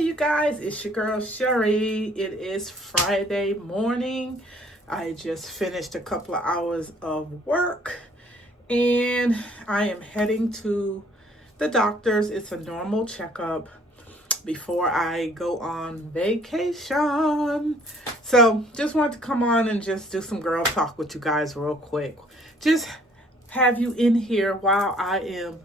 Hey, you guys, it's your girl Sherry. It is Friday morning. I just finished a couple of hours of work and I am heading to the doctor's. It's a normal checkup before I go on vacation. So just wanted to come on and just do some girl talk with you guys real quick. Just have you in here while I am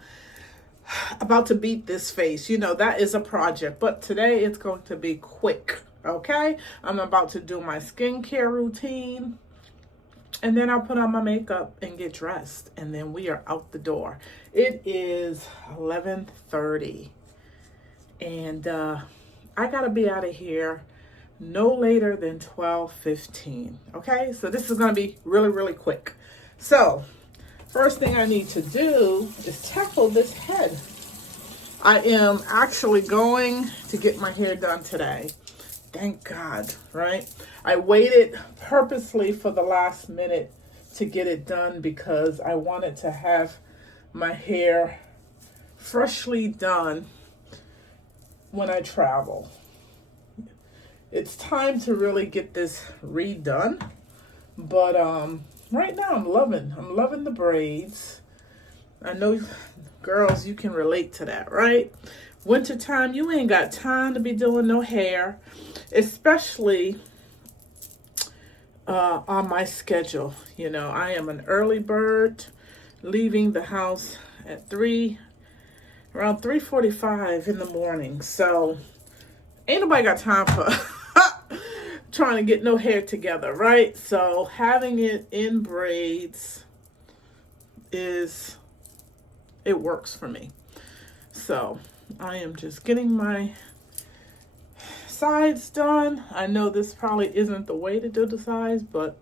about to beat this face. You know, that is a project, but today it's going to be quick, okay? I'm about to do my skincare routine, and then I'll put on my makeup and get dressed, and then we are out the door. It is 11:30, and I gotta be out of here no later than 12:15, okay? So this is gonna be really, really quick. So first thing I need to do is tackle this head. I am actually going to get my hair done today. Thank God, right? I waited purposely for the last minute to get it done because I wanted to have my hair freshly done when I travel. It's time to really get this redone, but right now I'm loving the braids. I know, girls, you can relate to that, right? Wintertime, you ain't got time to be doing no hair, especially on my schedule. You know, I am an early bird, leaving the house at around 3:45 in the morning. So ain't nobody got time for trying to get no hair together, right? So having it in braids it works for me. So I am just getting my sides done. I know this probably isn't the way to do the sides, but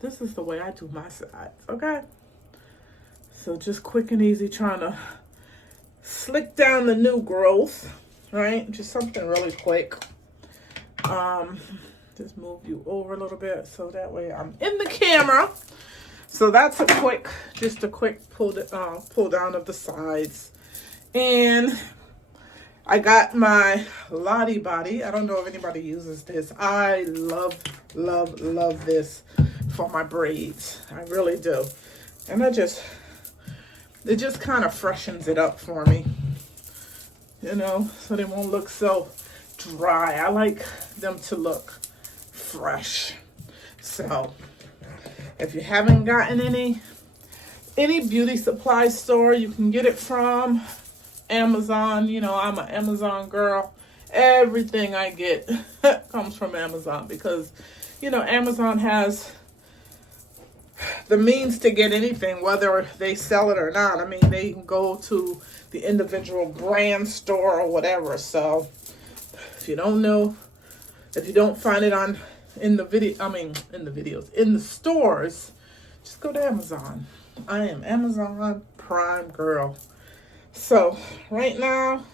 this is the way I do my sides, okay? So just quick and easy, trying to slick down the new growth, right? Just something really quick. Just move you over a little bit so that way I'm in the camera. So that's just a quick pull down of the sides. And I got my Lottie Body. I don't know if anybody uses this. I love this for my braids. I really do. And it just kind of freshens it up for me, you know, so they won't look so dry. I like them to look fresh. So if you haven't gotten any beauty supply store, you can get it from Amazon. You know, I'm an Amazon girl. Everything I get comes from Amazon because, you know, Amazon has the means to get anything, whether they sell it or not. I mean, they can go to the individual brand store or whatever. So if you don't find it in the stores, just go to Amazon. I am Amazon Prime girl. So right now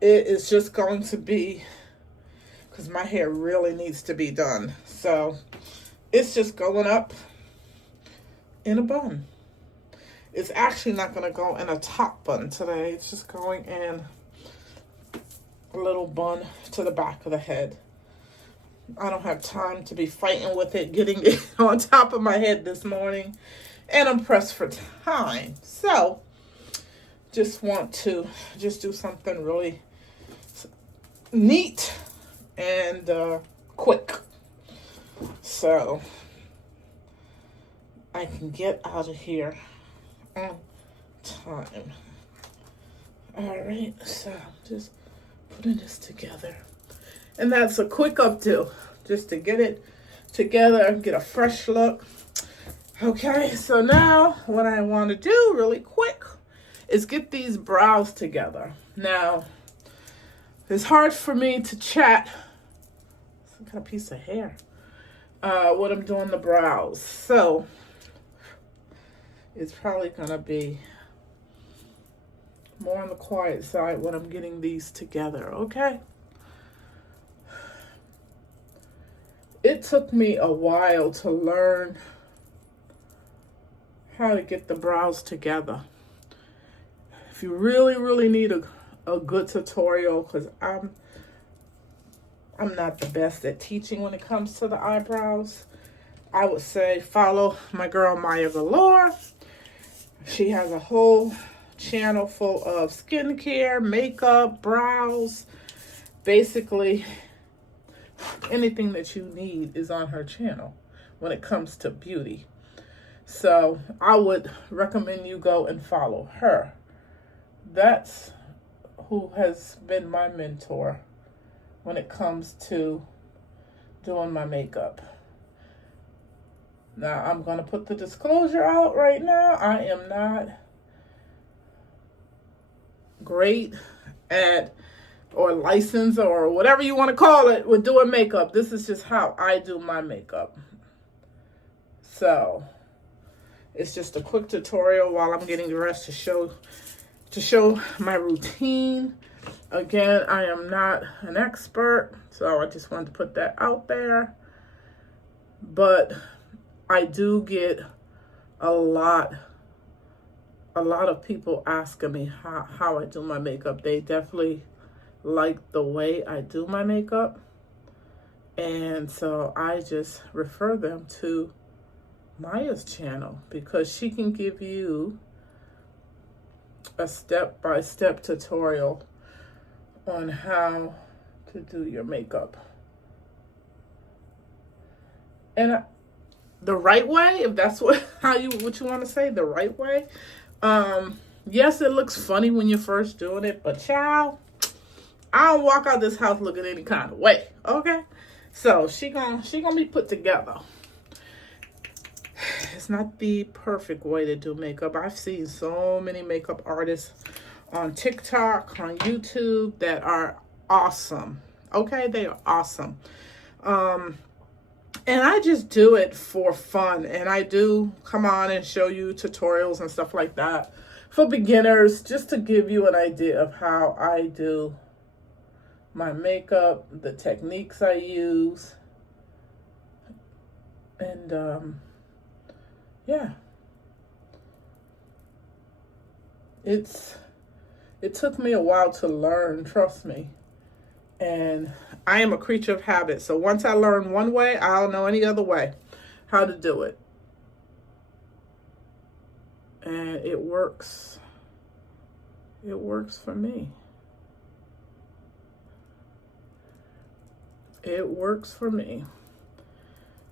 it is just going to be, because my hair really needs to be done. So it's just going up in a bun. It's actually not going to go in a top bun today. It's just going in a little bun to the back of the head. I don't have time to be fighting with it, getting it on top of my head this morning. And I'm pressed for time. So just want to do something really neat and quick. So I can get out of here on time. All right, so just putting this together. And that's a quick updo, just to get it together, get a fresh look. Okay, so now what I want to do really quick is get these brows together. Now, it's hard for me to chat. Some kind of piece of hair. When I'm doing the brows. So, it's probably going to be more on the quiet side when I'm getting these together, okay? It took me a while to learn how to get the brows together. If you really, really need a good tutorial, because I'm not the best at teaching when it comes to the eyebrows. I would say follow my girl Maya Velour. She has a whole channel full of skincare, makeup, brows. Basically, anything that you need is on her channel when it comes to beauty. So I would recommend you go and follow her. That's who has been my mentor when it comes to doing my makeup. Now, I'm going to put the disclosure out right now. I am not great at, or licensed, or whatever you want to call it, with doing makeup. This is just how I do my makeup. So, it's just a quick tutorial while I'm getting dressed to show my routine. Again, I am not an expert, so I just wanted to put that out there. But I do get a lot of people asking me how I do my makeup. They definitely like the way I do my makeup. And so I just refer them to Maya's channel, because she can give you a step-by-step tutorial on how to do your makeup. And the right way, if that's what you want to say, the right way. Yes, it looks funny when you're first doing it, but child, I don't walk out this house looking any kind of way. Okay, so she gonna be put together. It's not the perfect way to do makeup. I've seen so many makeup artists on TikTok, on YouTube, that are awesome. Okay, they are awesome. And I just do it for fun. And I do come on and show you tutorials and stuff like that for beginners, just to give you an idea of how I do my makeup, the techniques I use. And yeah. It took me a while to learn, trust me. And I am a creature of habit. So once I learn one way, I don't know any other way how to do it. And it works. It works for me. It works for me.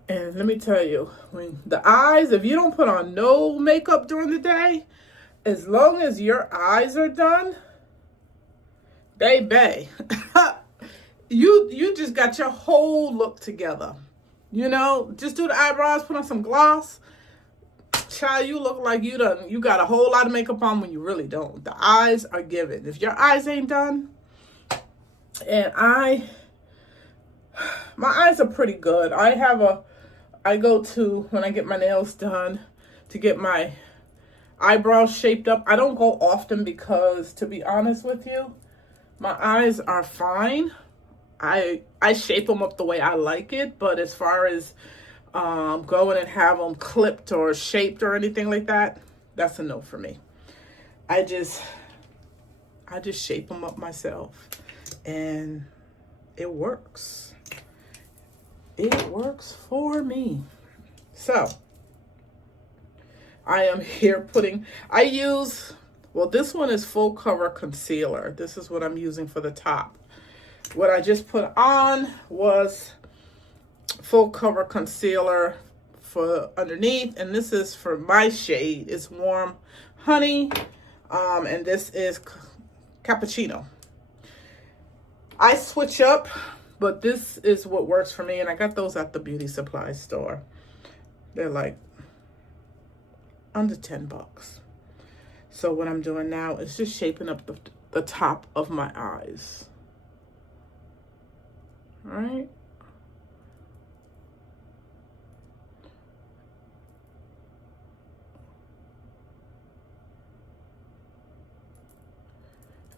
And let me tell you, when the eyes, if you don't put on no makeup during the day, as long as your eyes are done, baby, you just got your whole look together. You know, just do the eyebrows, put on some gloss. Child, you look like you got a whole lot of makeup on when you really don't. The eyes are given. If your eyes ain't done, and my eyes are pretty good. I go to, when I get my nails done, to get my eyebrows shaped up. I don't go often because, to be honest with you, my eyes are fine. I shape them up the way I like it, but as far as going and have them clipped or shaped or anything like that, that's a no for me. I just shape them up myself, and it works. It works for me. So I am here this one is full cover concealer. This is what I'm using for the top. What I just put on was full cover concealer for underneath, and this is for my shade. It's Warm Honey, and this is Cappuccino. I switch up, but this is what works for me, and I got those at the beauty supply store. They're like under $10. So what I'm doing now is just shaping up the top of my eyes. All right.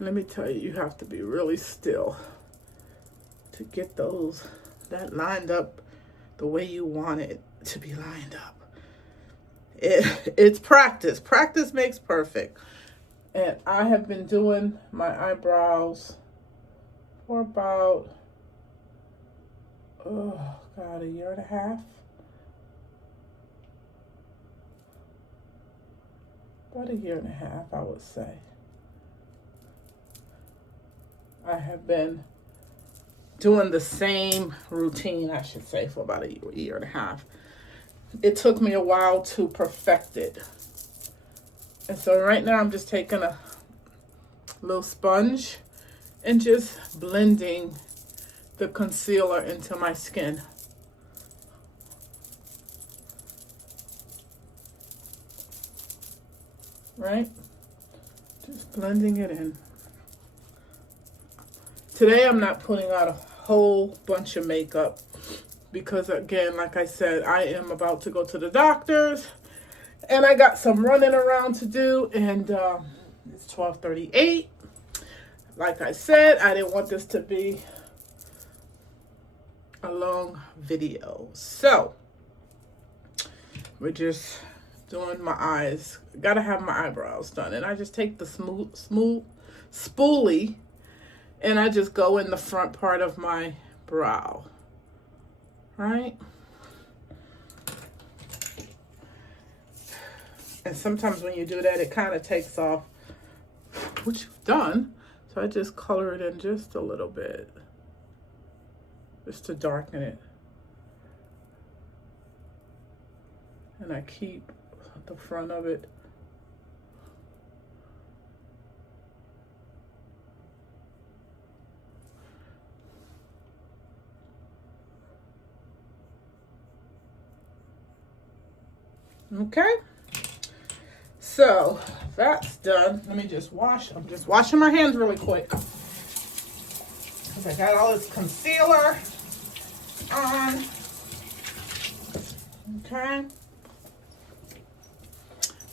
Let me tell you, you have to be really still to get that lined up the way you want it to be lined up. It's practice. Practice makes perfect. And I have been doing my eyebrows for about, oh God, a year and a half. About a year and a half, I would say. I have been doing the same routine, I should say, for about a year and a half. It took me a while to perfect it. And so right now I'm just taking a little sponge and just blending the concealer into my skin. Right? Just blending it in. Today I'm not putting on a whole bunch of makeup because, again, like I said, I am about to go to the doctor's and I got some running around to do, and it's 12:38. Like I said, I didn't want this to be a long video. So we're just doing my eyes. Gotta have my eyebrows done. And I just take the smooth spoolie and I just go in the front part of my brow. Right? And sometimes when you do that, it kind of takes off what you've done. So I just color it in just a little bit, just to darken it. And I keep the front of it. Okay. So that's done. Let me just wash. I'm just washing my hands really quick because I got all this concealer on. Okay.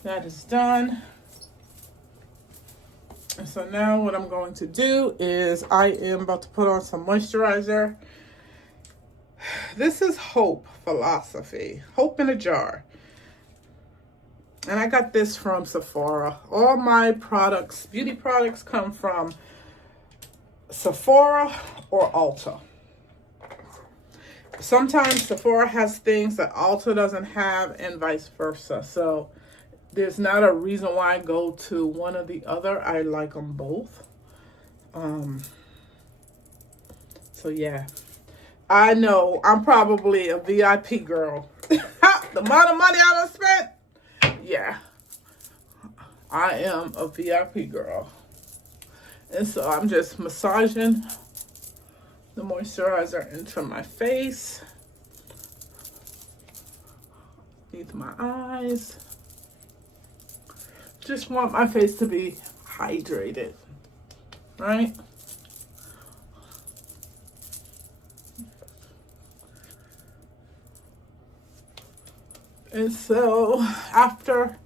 That is done. And so now what I'm going to do is I am about to put on some moisturizer. This is Hope Philosophy. Hope in a jar. And I got this from Sephora. All my products, beauty products, come from Sephora or Ulta. Sometimes Sephora has things that Ulta doesn't have and vice versa. So there's not a reason why I go to one or the other. I like them both. So yeah. I know I'm probably a VIP girl. The amount of money I done spent. Yeah, I am a VIP girl. And so I'm just massaging the moisturizer into my face, beneath my eyes. Just want my face to be hydrated, right? And so after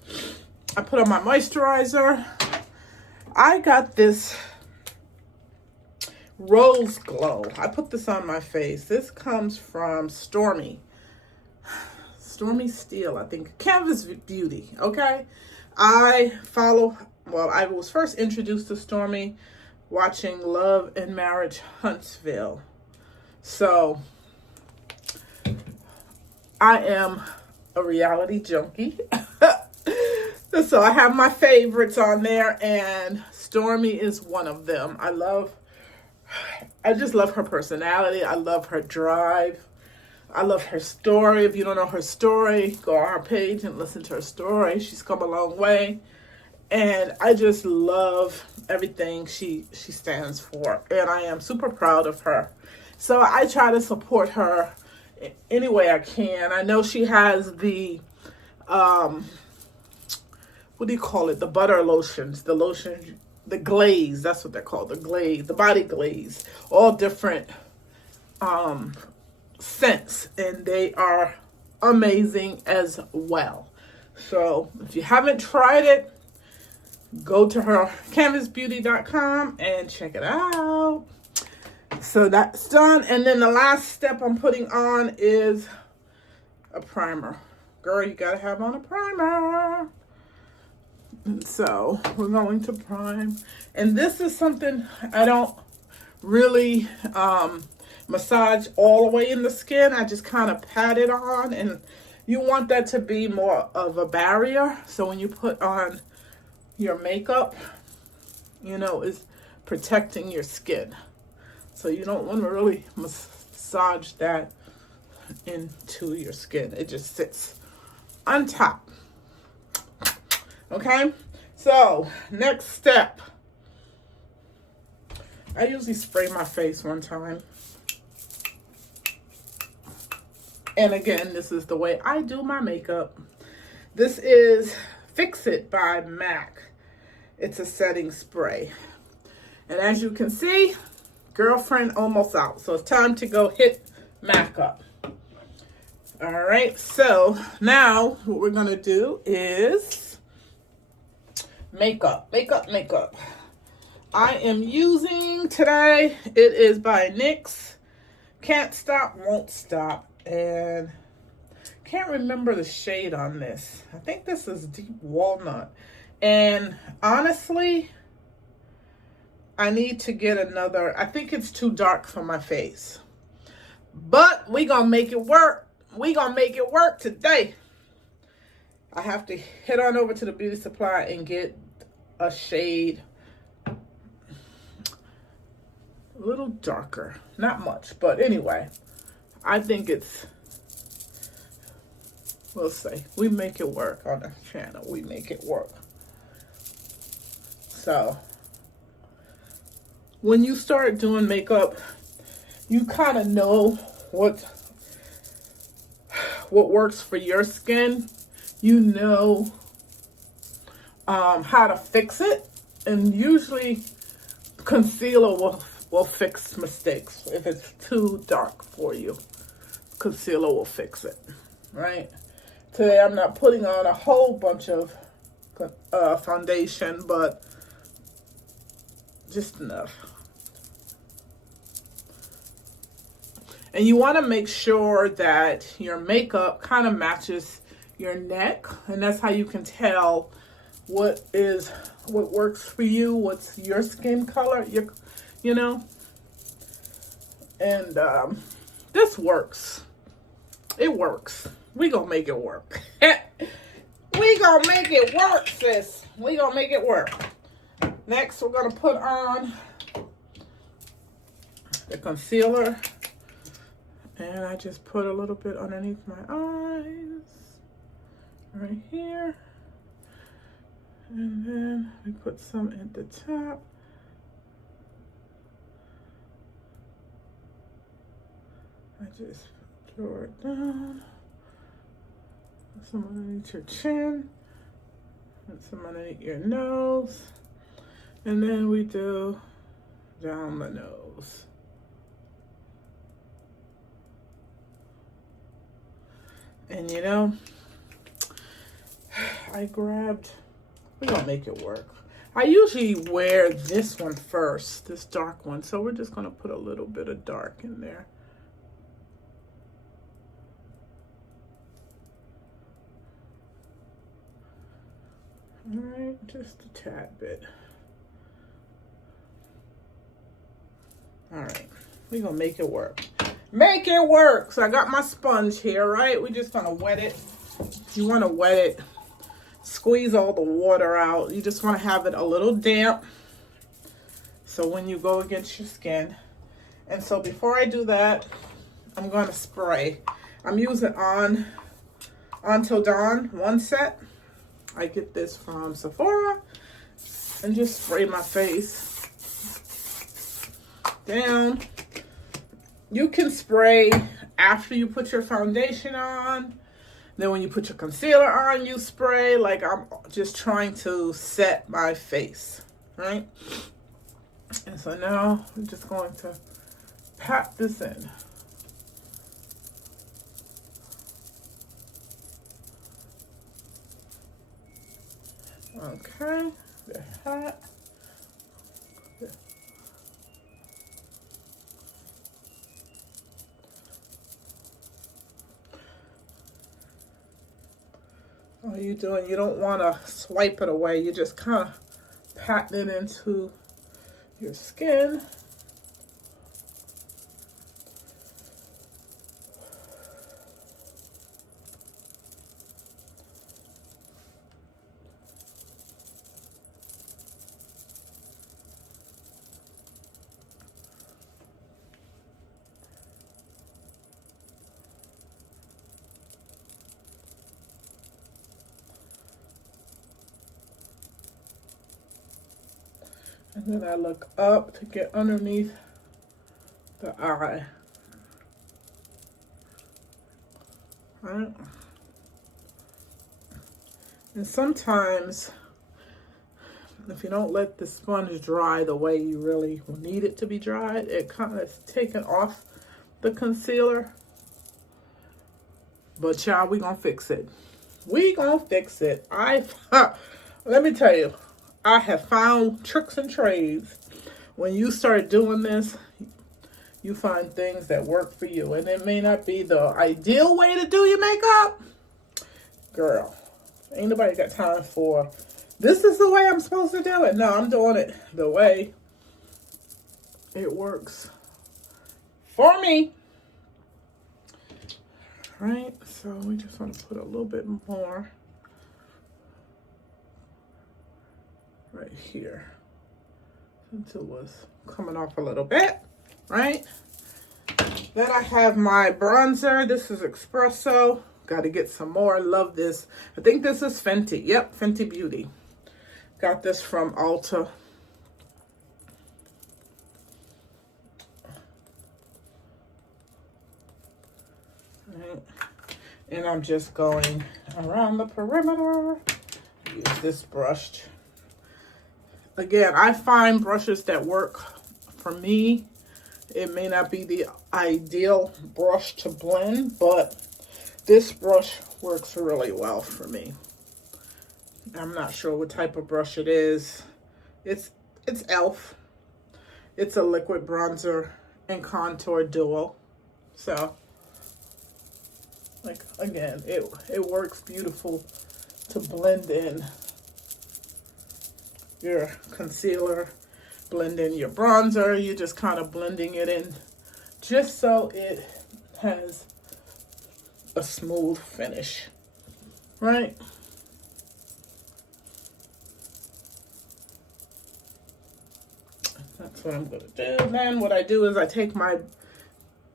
I put on my moisturizer, I got this Rose Glow. I put this on my face. This comes from Stormy Steele, I think. Canvas Beauty, okay? I was first introduced to Stormy watching Love and Marriage Huntsville. So I am a reality junkie. So I have my favorites on there, and Stormy is one of them. I just love her personality. I love her drive. I love her story. If you don't know her story, go on her page and listen to her story. She's come a long way. And I just love everything she stands for. And I am super proud of her. So I try to support her any way I can. I know she has the, what do you call it? The butter lotions, the glaze, that's what they're called, the glaze, the body glaze, all different scents, and they are amazing as well. So if you haven't tried it, go to her canvasbeauty.com and check it out. So that's done. And then the last step I'm putting on is a primer. Girl, you gotta have on a primer. And so we're going to prime. And this is something I don't really massage all the way in the skin. I just kind of pat it on, and you want that to be more of a barrier. So when you put on your makeup, you know, it's protecting your skin. So you don't want to really massage that into your skin. It just sits on top. Okay, so next step. I usually spray my face one time. And again, this is the way I do my makeup. This is Fix It by MAC. It's a setting spray. And as you can see, girlfriend almost out. So it's time to go hit MAC up. All right, so now what we're gonna do is makeup. I am using today, it is by NYX, Can't Stop, Won't Stop. And can't remember the shade on this. I think this is Deep Walnut. And honestly, I need to get another. I think it's too dark for my face. But we gonna make it work. We gonna make it work today. I have to head on over to the beauty supply and get a shade a little darker. Not much, but anyway. I think it's, we'll see. We make it work on the channel. We make it work. So, when you start doing makeup, you kind of know what works for your skin. You know how to fix it. And usually, concealer will fix mistakes if it's too dark for you. Concealer will fix it, right? Today I'm not putting on a whole bunch of foundation, but just enough. And you want to make sure that your makeup kind of matches your neck, and that's how you can tell what works for you, what's your skin color, you know. And this works. It works. We gonna make it work. We gonna make it work, sis. We gonna make it work. Next, we're gonna put on the concealer. And I just put a little bit underneath my eyes. Right here. And then we put some at the top. I just draw it down. Some underneath your chin. And some underneath your nose. And then we do down the nose. And you know, we're gonna make it work. I usually wear this one first, this dark one. So we're just gonna put a little bit of dark in there. All right, just a tad bit. All right, we're gonna make it work. Make it work. So I got my sponge here, right? We're just gonna wet it. You wanna wet it, squeeze all the water out. You just wanna have it a little damp. So when you go against your skin. And so before I do that, I'm gonna spray. I'm using Until Dawn one set. I get this from Sephora and just spray my face down. You can spray after you put your foundation on. Then when you put your concealer on, you spray. Like I'm just trying to set my face, right? And so now I'm just going to pat this in. Okay, the hat. What you're doing, you don't want to swipe it away. You just kind of pat it into your skin. And then I look up to get underneath the eye. Right? And sometimes, if you don't let the sponge dry the way you really need it to be dried, it kind of taken off the concealer. But y'all, we gonna fix it. We gonna fix it. Let me tell you, I have found tricks and trades. When you start doing this, you find things that work for you. And it may not be the ideal way to do your makeup. Girl, ain't nobody got time for, this is the way I'm supposed to do it. No, I'm doing it the way it works for me. Right? So we just want to put a little bit more right here until it's coming off a little bit, right? Then I have my bronzer. This is Espresso. Got to get some more. Love this. I think this is Fenty. Yep, Fenty Beauty. Got this from Ulta. Right. And I'm just going around the perimeter. Use this brush. Again, I find brushes that work for me. It may not be the ideal brush to blend, but this brush works really well for me. I'm not sure what type of brush it is. It's e.l.f. It's a liquid bronzer and contour duo. So, like, again, it works beautiful to blend in your concealer, blend in your bronzer. You're just kind of blending it in just so it has a smooth finish, right? That's what I'm gonna do. Then what I do is I take my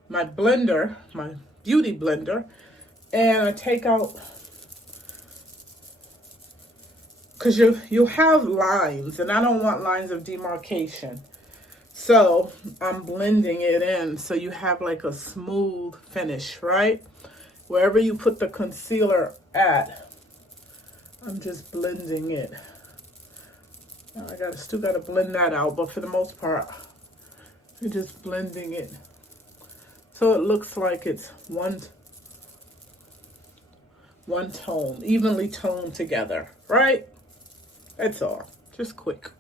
blender, my beauty blender, and I take out, because you have lines, and I don't want lines of demarcation. So I'm blending it in so you have like a smooth finish, right? Wherever you put the concealer at, I'm just blending it. I still gotta blend that out, but for the most part, you're just blending it so it looks like it's one tone, evenly toned together, right? That's all, just quick.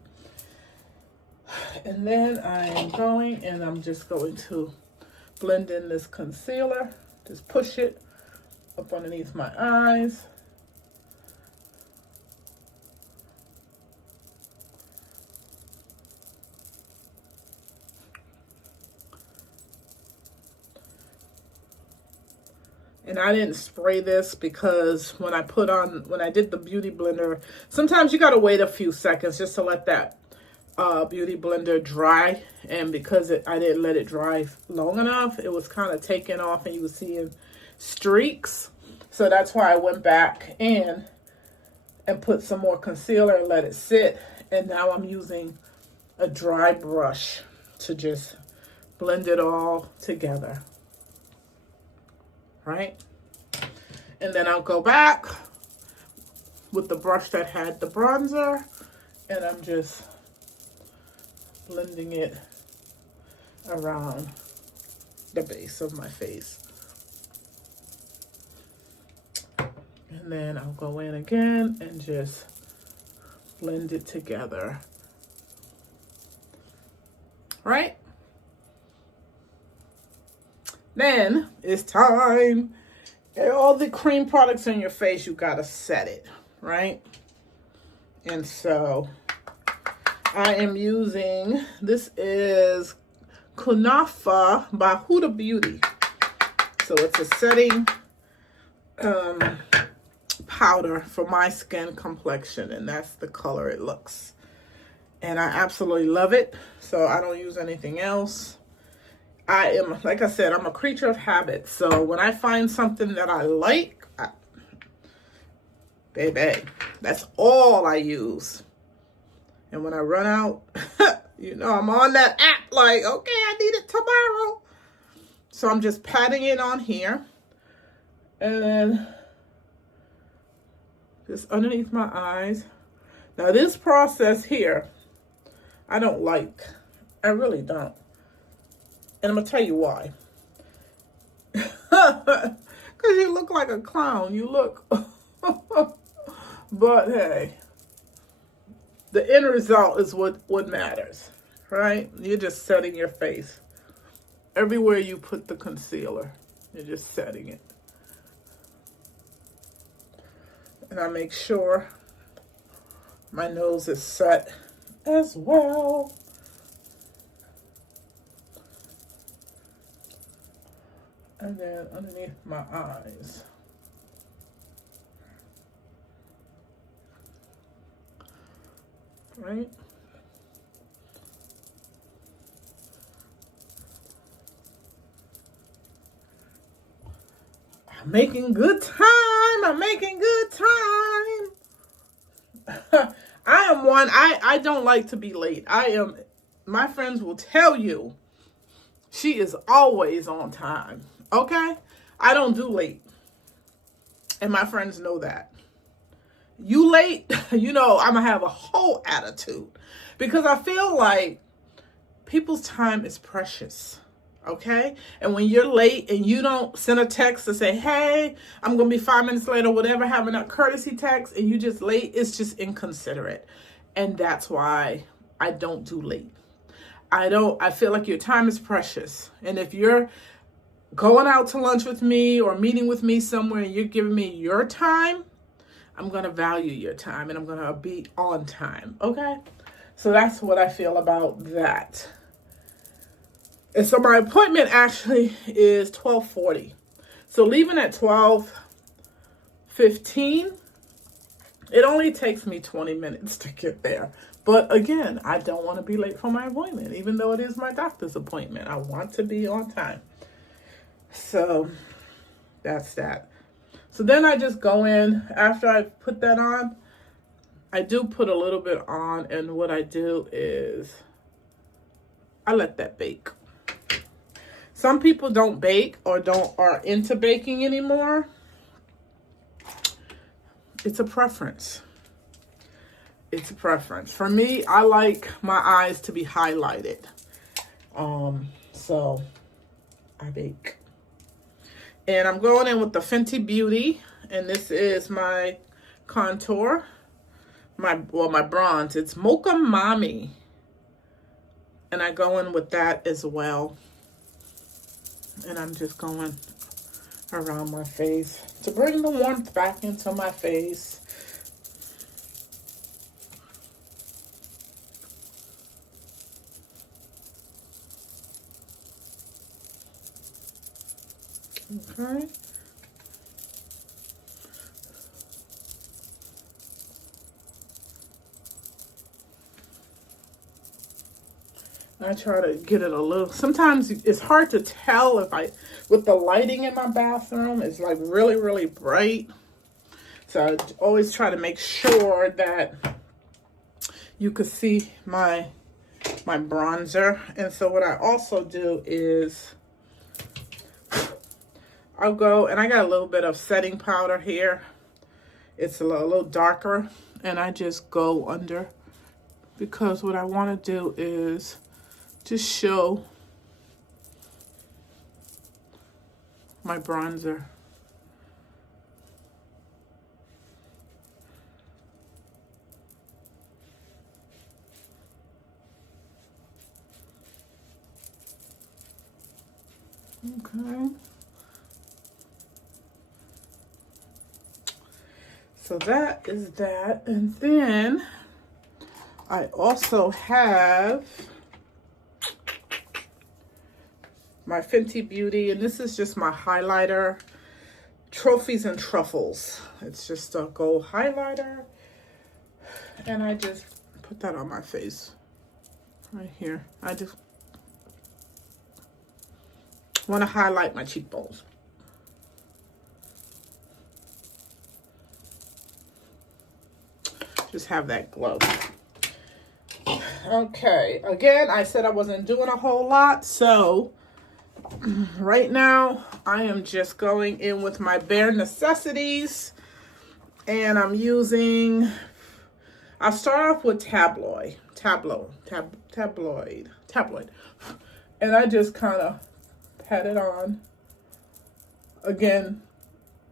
And then I'm going and I'm just going to blend in this concealer. Just push it up underneath my eyes. And I didn't spray this because when I did the beauty blender, sometimes you gotta wait a few seconds just to let that beauty blender dry. And because I didn't let it dry long enough, it was kind of taking off and you were seeing streaks. So that's why I went back in and put some more concealer and let it sit. And now I'm using a dry brush to just blend it all together. Right? And then I'll go back with the brush that had the bronzer and I'm just blending it around the base of my face. And then I'll go in again and just blend it together. Right? Then it's time all the cream products in your face, you gotta set it, right? And so I am using, this is Kunafa by Huda Beauty. So it's a setting powder for my skin complexion, and that's the color it looks. And I absolutely love it, so I don't use anything else. I am, like I said, I'm a creature of habit. So when I find something that I like, baby, that's all I use. And when I run out, you know, I'm on that app like, okay, I need it tomorrow. So I'm just patting it on here. And then just underneath my eyes. Now this process here, I don't like. I really don't. And I'm going to tell you why. Because you look like a clown. You look. But hey, the end result is what matters, right? You're just setting your face. Everywhere you put the concealer, you're just setting it. And I make sure my nose is set as well. And then underneath my eyes. Right? I'm making good time. I'm making good time. I am one, I don't like to be late. My friends will tell you, she is always on time. Okay? I don't do late. And my friends know that. You late, you know, I'm going to have a whole attitude. Because I feel like people's time is precious. Okay? And when you're late and you don't send a text to say, hey, I'm going to be 5 minutes late or whatever, having a courtesy text, and you just late, it's just inconsiderate. And that's why I don't do late. I feel like your time is precious. And if you're going out to lunch with me or meeting with me somewhere and you're giving me your time, I'm going to value your time and I'm going to be on time. Okay? So that's what I feel about that. And so my appointment actually is 12:40. So leaving at 12:15, it only takes me 20 minutes to get there. But again, I don't want to be late for my appointment, even though it is my doctor's appointment. I want to be on time. So that's that. So then I just go in, after I put that on, I do put a little bit on, and what I do is I let that bake. Some people don't bake or are into baking anymore. It's a preference. It's a preference. For me, I like my eyes to be highlighted. So I bake. And I'm going in with the Fenty Beauty, and this is my contour, my bronze. It's Mocha Mami, and I go in with that as well. And I'm just going around my face to bring the warmth back into my face. Okay. I try to get it a little, sometimes it's hard to tell with the lighting in my bathroom, it's like really, really bright. So I always try to make sure that you could see my bronzer. And so what I also do is I'll go, and I got a little bit of setting powder here. It's a little darker, and I just go under, because what I want to do is just show my bronzer. Okay. So that is that. And then I also have my Fenty Beauty, and this is just my highlighter, Trophies and Truffles. It's just a gold highlighter, and I just put that on my face right here. I just want to highlight my cheekbones. Just have that glow. Okay, again, I said I wasn't doing a whole lot, so right now I am just going in with my bare necessities, and I'm using, I'll start off with tabloid, and I just kind of pat it on. Again,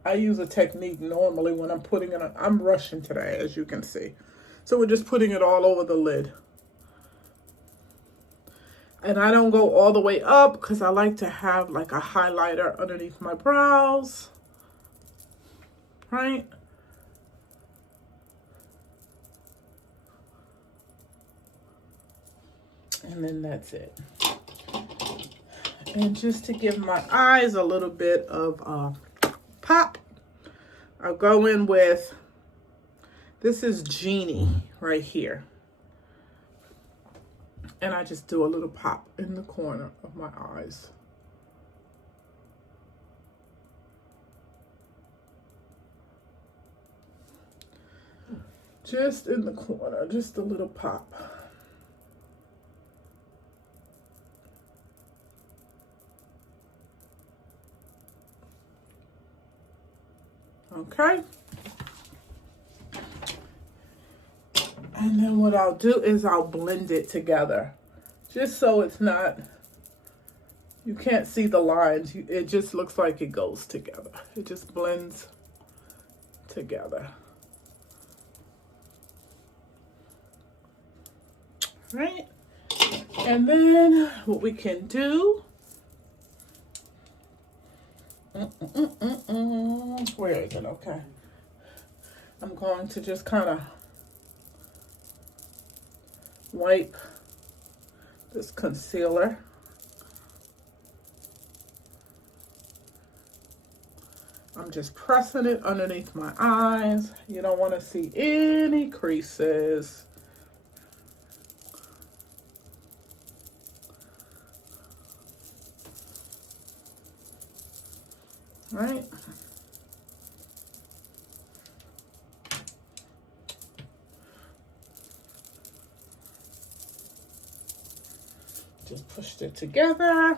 I use a technique normally when I'm putting it on. I'm rushing today, as you can see. So we're just putting it all over the lid. And I don't go all the way up because I like to have like a highlighter underneath my brows. Right? And then that's it. And just to give my eyes a little bit of pop, I'll go in with, this is Genie right here. And I just do a little pop in the corner of my eyes. Just in the corner, just a little pop. Okay. And then what I'll do is I'll blend it together. Just so it's not, you can't see the lines. It just looks like it goes together. It just blends together. Right? And then what we can do, where is it? Okay. I'm going to just kind of wipe this concealer. I'm just pressing it underneath my eyes. You don't want to see any creases. Right? Just pushed it together.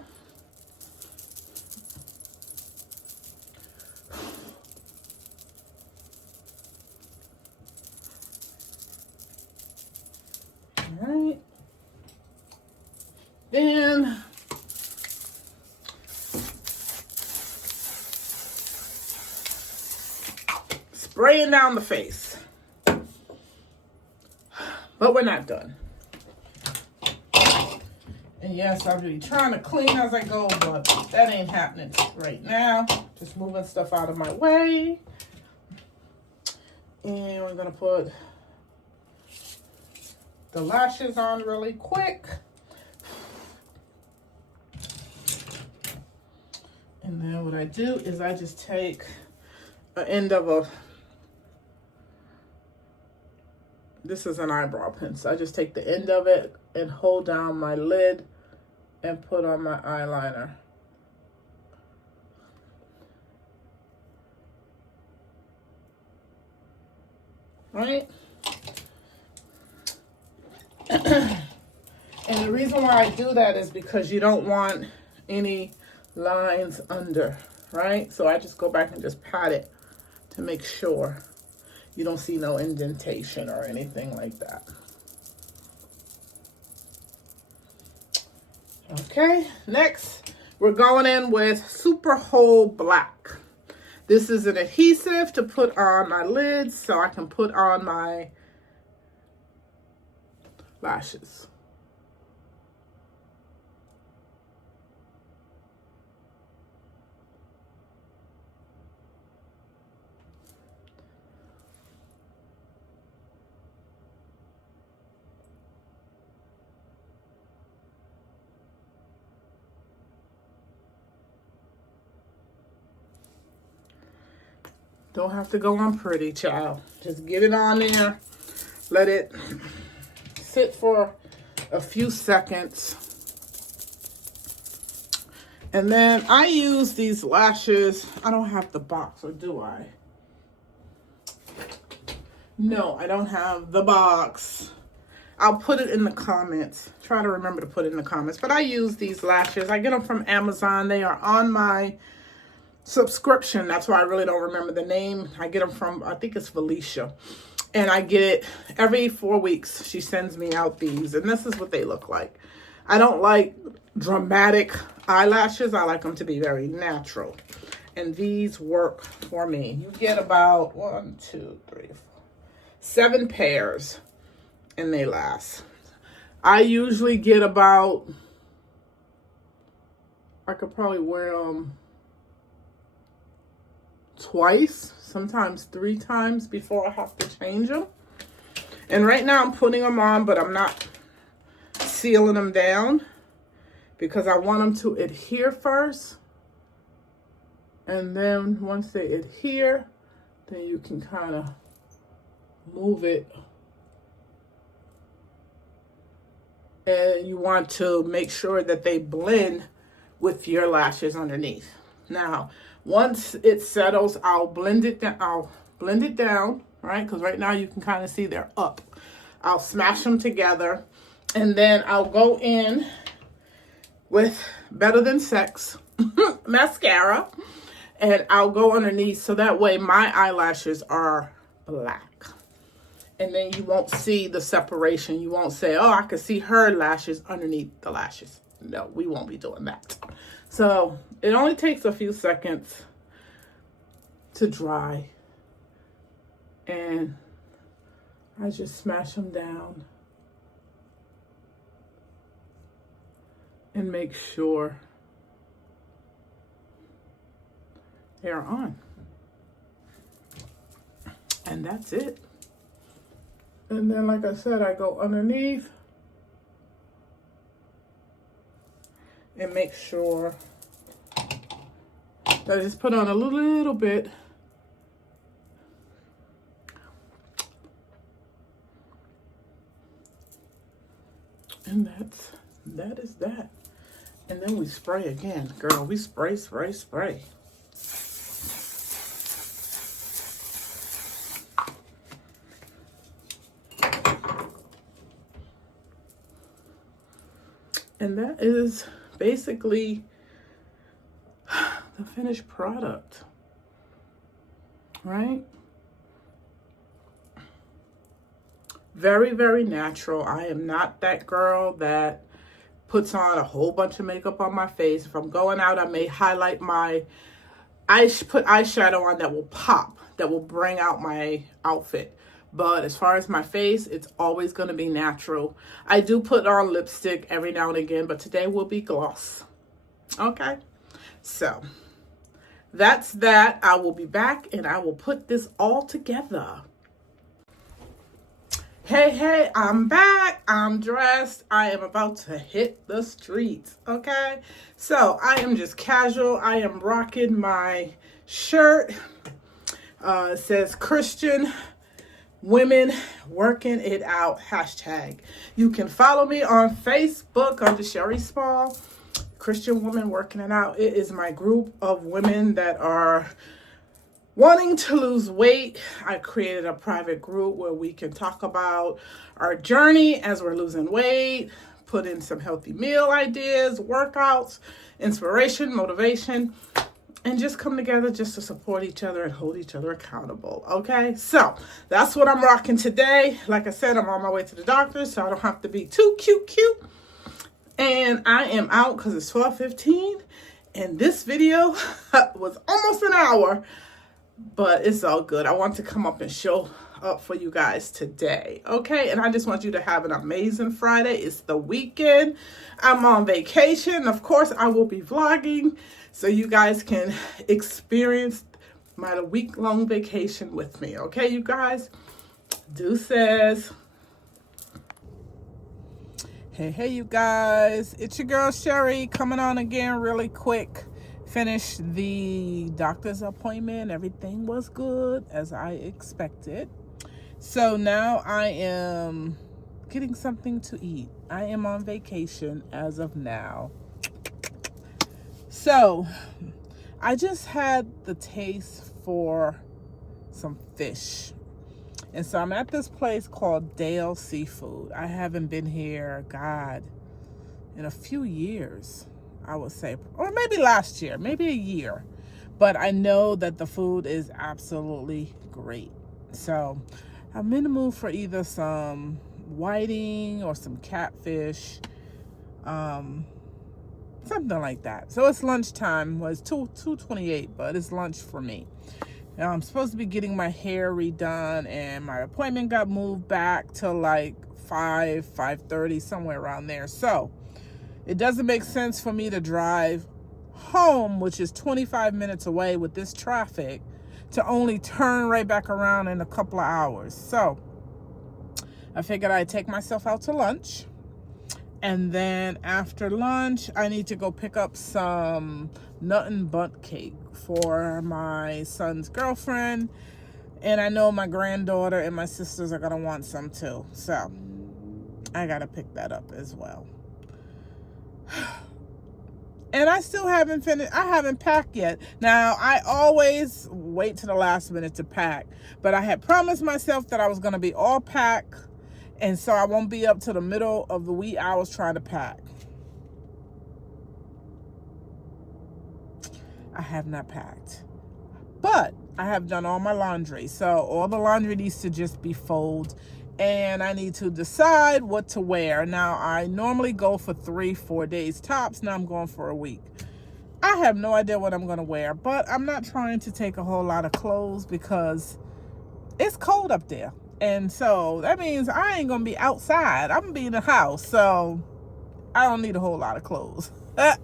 All right. Then spraying down the face. But we're not done. And yes, I'll be trying to clean as I go, but that ain't happening right now. Just moving stuff out of my way. And we're gonna put the lashes on really quick. And then what I do is I just take an end of this is an eyebrow pencil. I just take the end of it and hold down my lid and put on my eyeliner. Right? And the reason why I do that is because you don't want any lines under, right? So I just go back and just pat it to make sure you don't see no indentation or anything like that. Okay, next we're going in with Super Hold Black. This is an adhesive to put on my lids so I can put on my lashes. Don't have to go on pretty, child. Just get it on there. Let it sit for a few seconds. And then I use these lashes. I don't have the box, or do I? No, I don't have the box. I'll put it in the comments. Try to remember to put it in the comments. But I use these lashes. I get them from Amazon. They are on my subscription. That's why I really don't remember the name. I get them from, I think it's Felicia. And I get it every 4 weeks. She sends me out these. And this is what they look like. I don't like dramatic eyelashes. I like them to be very natural. And these work for me. You get about 1, 2, 3, 4, 7 pairs. And they last. I usually get about, I could probably wear them twice, sometimes 3 times before I have to change them. And right now I'm putting them on, but I'm not sealing them down because I want them to adhere first. And then once they adhere, then you can kind of move it. And you want to make sure that they blend with your lashes underneath. Now, once it settles, I'll blend it down, right? Because right now you can kind of see they're up. I'll smash them together, and then I'll go in with Better Than Sex mascara, and I'll go underneath so that way my eyelashes are black. And then you won't see the separation. You won't say, oh, I can see her lashes underneath the lashes. No, we won't be doing that. So it only takes a few seconds to dry. And I just smash them down. And make sure they're on. And that's it. And then, like I said, I go underneath and make sure that I just put on a little bit. And that is that. And then we spray again. Girl, we spray. And that is basically the finished product, right? Very, very natural. I am not that girl that puts on a whole bunch of makeup on my face. If I'm going out, I may highlight my put eyeshadow on that will pop, that will bring out my outfit. But as far as my face, it's always going to be natural. I do put on lipstick every now and again, but today will be gloss. Okay, so that's that. I will be back and I will put this all together. Hey, I'm back. I'm dressed. I am about to hit the streets. Okay, so I am just casual. I am rocking my shirt. It says Christian Women Working It Out #. You can follow me on Facebook under Sherry Small, Christian Women Working It Out. It is my group of women that are wanting to lose weight. I created a private group where we can talk about our journey as we're losing weight, put in some healthy meal ideas, workouts, inspiration, motivation, and just come together just to support each other and hold each other accountable. Okay, so that's what I'm rocking today. Like I said, I'm on my way to the doctor, so I don't have to be too cute. And I am out because it's 12:15, and this video was almost an hour, but it's all good. I want to come up and show up for you guys today. Okay, and I just want you to have an amazing Friday. It's the weekend. I'm on vacation. Of course, I will be vlogging, so you guys can experience my week-long vacation with me. Okay, you guys? Deuces. Hey, you guys. It's your girl, Sherry, coming on again really quick. Finished the doctor's appointment. Everything was good as I expected. So now I am getting something to eat. I am on vacation as of now. So I just had the taste for some fish. And so I'm at this place called Dale Seafood. I haven't been here, God, in a few years, I would say. Or maybe last year, maybe a year. But I know that the food is absolutely great. So I'm in the mood for either some whiting or some catfish. Something like that. So it's lunchtime. Well, it's 2:28, but it's lunch for me. Now, I'm supposed to be getting my hair redone, and my appointment got moved back to like 5:30, somewhere around there. So it doesn't make sense for me to drive home, which is 25 minutes away with this traffic, to only turn right back around in a couple of hours. So I figured I'd take myself out to lunch. And then after lunch, I need to go pick up some nut and bunt cake for my son's girlfriend. And I know my granddaughter and my sisters are going to want some too. So I got to pick that up as well. And I still haven't finished. I haven't packed yet. Now, I always wait to the last minute to pack. But I had promised myself that I was going to be all packed. And so I won't be up to the middle of the wee hours trying to pack. I have not packed. But I have done all my laundry. So all the laundry needs to just be folded. And I need to decide what to wear. Now, I normally go for 3-4 days tops. Now I'm going for a week. I have no idea what I'm going to wear. But I'm not trying to take a whole lot of clothes because it's cold up there. And so that means I ain't going to be outside. I'm going to be in the house. So I don't need a whole lot of clothes. I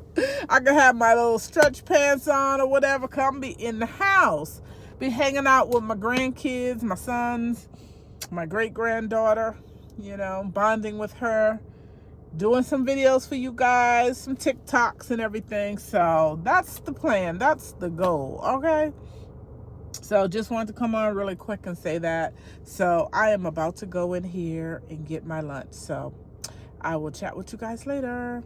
can have my little stretch pants on or whatever. Come be in the house. Be hanging out with my grandkids, my sons, my great-granddaughter, you know, bonding with her. Doing some videos for you guys. Some TikToks and everything. So that's the plan. That's the goal. Okay? So just wanted to come on really quick and say that. So I am about to go in here and get my lunch. So I will chat with you guys later.